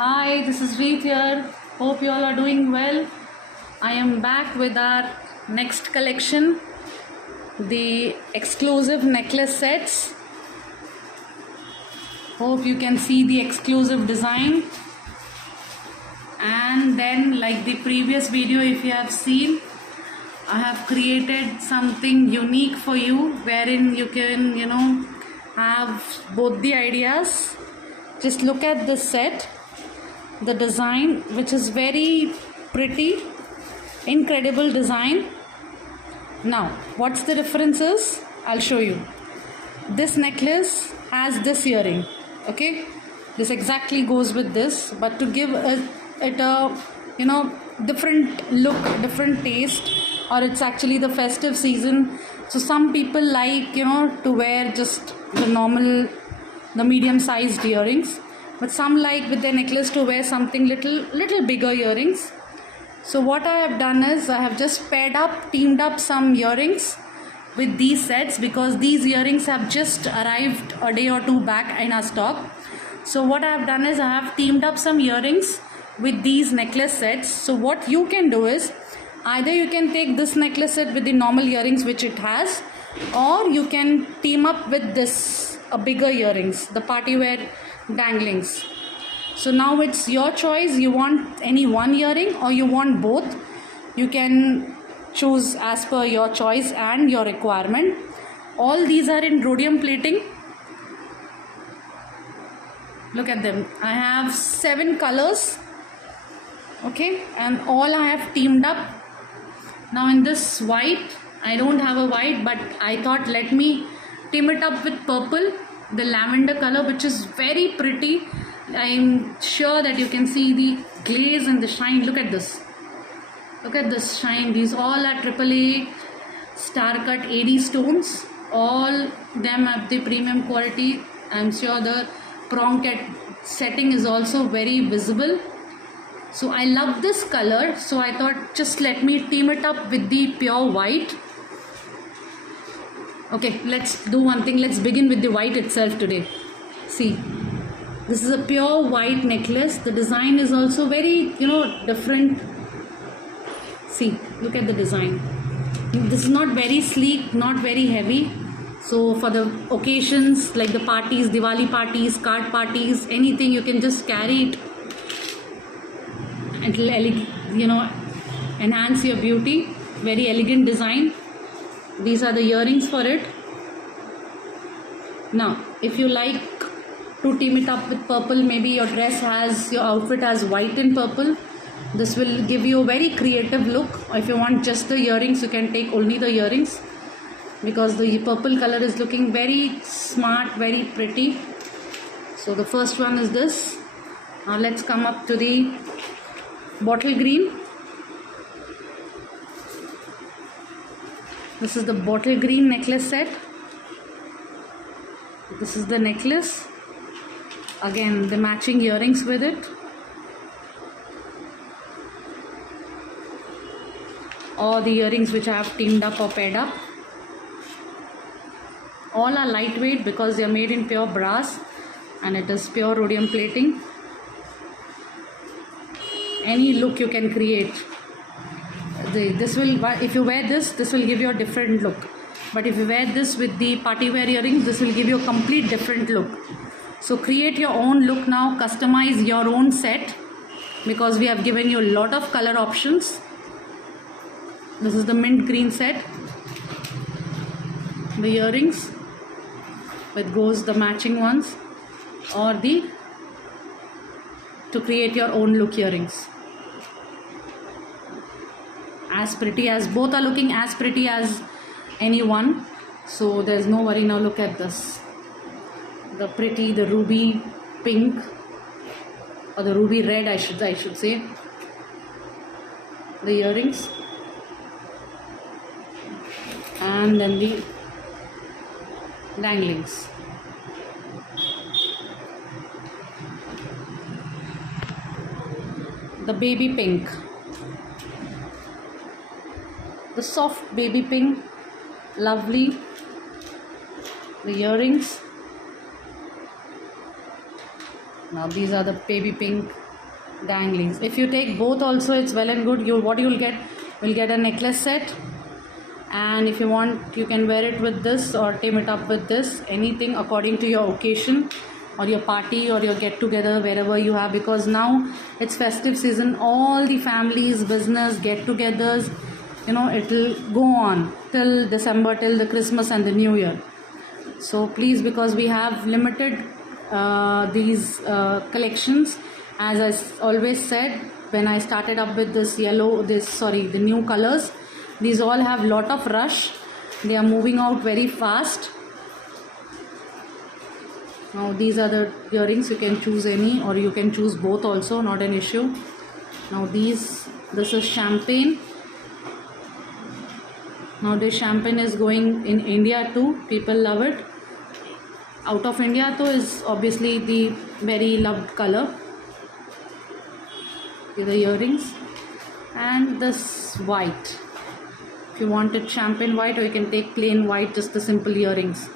Hi, this is Reet here. Hope you all are doing well. I am back with our next collection, the exclusive necklace sets. Hope you can see the exclusive design. And then, like the previous video, if you have seen, I have created something unique for you wherein you can, have both the ideas. Just look at this set. The design, which is very pretty, incredible design. Now what's the differences? I'll show you. This necklace has this earring, okay, this exactly goes with this, but to give it a different look, different taste, or it's actually the festive season, so some people like to wear just the medium sized earrings, but some like with their necklace to wear something little bigger earrings. So what I have done is I have just teamed up some earrings with these sets, because these earrings have just arrived a day or two back in our stock. So what I have done is I have teamed up some earrings with these necklace sets. So what you can do is either you can take this necklace set with the normal earrings which it has, or you can team up with this bigger earrings, the party wear danglings. So now it's your choice. You want any one earring or you want both. You can choose as per your choice and your requirement. All these are in rhodium plating. Look at them. I have 7 colors, okay, and all I have teamed up. Now in this white, I don't have a white, but I thought let me team it up with purple, the lavender color, which is very pretty. I'm sure that you can see the glaze and the shine. Look at this. Look at this shine. These all are AAA star cut AD stones. All them have the premium quality. I'm sure the prong setting is also very visible. So I love this color. So I thought just let me team it up with the pure white. Okay, let's do one thing. Let's begin with the white itself today. See, this is a pure white necklace. The design is also very, different. See, look at the design. This is not very sleek, not very heavy. So for the occasions like the parties, Diwali parties, card parties, anything, you can just carry it. It will, enhance your beauty. Very elegant design. These are the earrings for it. Now, if you like to team it up with purple, maybe your outfit has white and purple, this will give you a very creative look. Or if you want just the earrings, you can take only the earrings, because the purple color is looking very smart, very pretty. So the first one is this. Now let's come up to the bottle green. This is the bottle green necklace set. This is the necklace. Again, the matching earrings with it. Or the earrings which I have teamed up or paired up. All are lightweight because they are made in pure brass and it is pure rhodium plating. Any look you can create. If you wear this will give you a different look. But if you wear this with the party wear earrings, this will give you a complete different look. So create your own look now, customize your own set, because we have given you a lot of color options. This is the mint green set. The earrings with goes the matching ones, or to create your own look earrings. As pretty as both are looking as pretty as anyone, so there's no worry. Now look at this, the ruby pink, or the ruby red, I should say, the earrings, and then the danglings. The baby pink, the soft baby pink, lovely. The earrings. Now these are the baby pink danglies. If you take both also, it's well and good. You'll get a necklace set, and if you want, you can wear it with this or tame it up with this, anything according to your occasion or your party or your get together, wherever you have, because now it's festive season. All the families, business get togethers, it'll go on till December, till the Christmas and the New Year. So please, because we have limited these collections, as I always said when I started up with the new colors, these all have lot of rush. They are moving out very fast. Now these are the earrings. You can choose any, or you can choose both also, not an issue. Now this is champagne. Now this champagne is going in India too. People love it. Out of India too is obviously the very loved color. The earrings, and this white. If you wanted champagne white, or you can take plain white, just the simple earrings.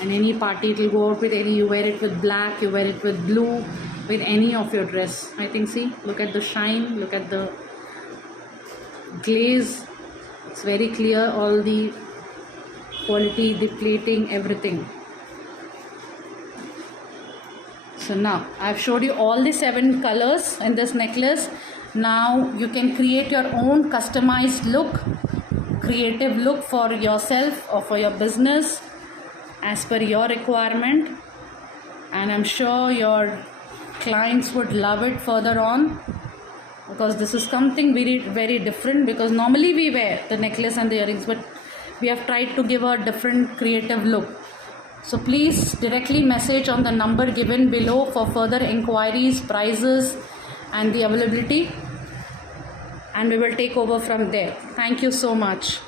And any party, it will go out with any. You wear it with black, you wear it with blue, with any of your dress. I think, see, look at the shine, look at the glaze. It's very clear, all the quality, the plating, everything. So now I've showed you all the 7 colors in this necklace. Now you can create your own customized look, creative look for yourself or for your business as per your requirement, and I'm sure your clients would love it further on, because this is something very, very different. Because normally we wear the necklace and the earrings, but we have tried to give a different creative look. So please directly message on the number given below for further inquiries, prices and the availability, and we will take over from there. Thank you so much.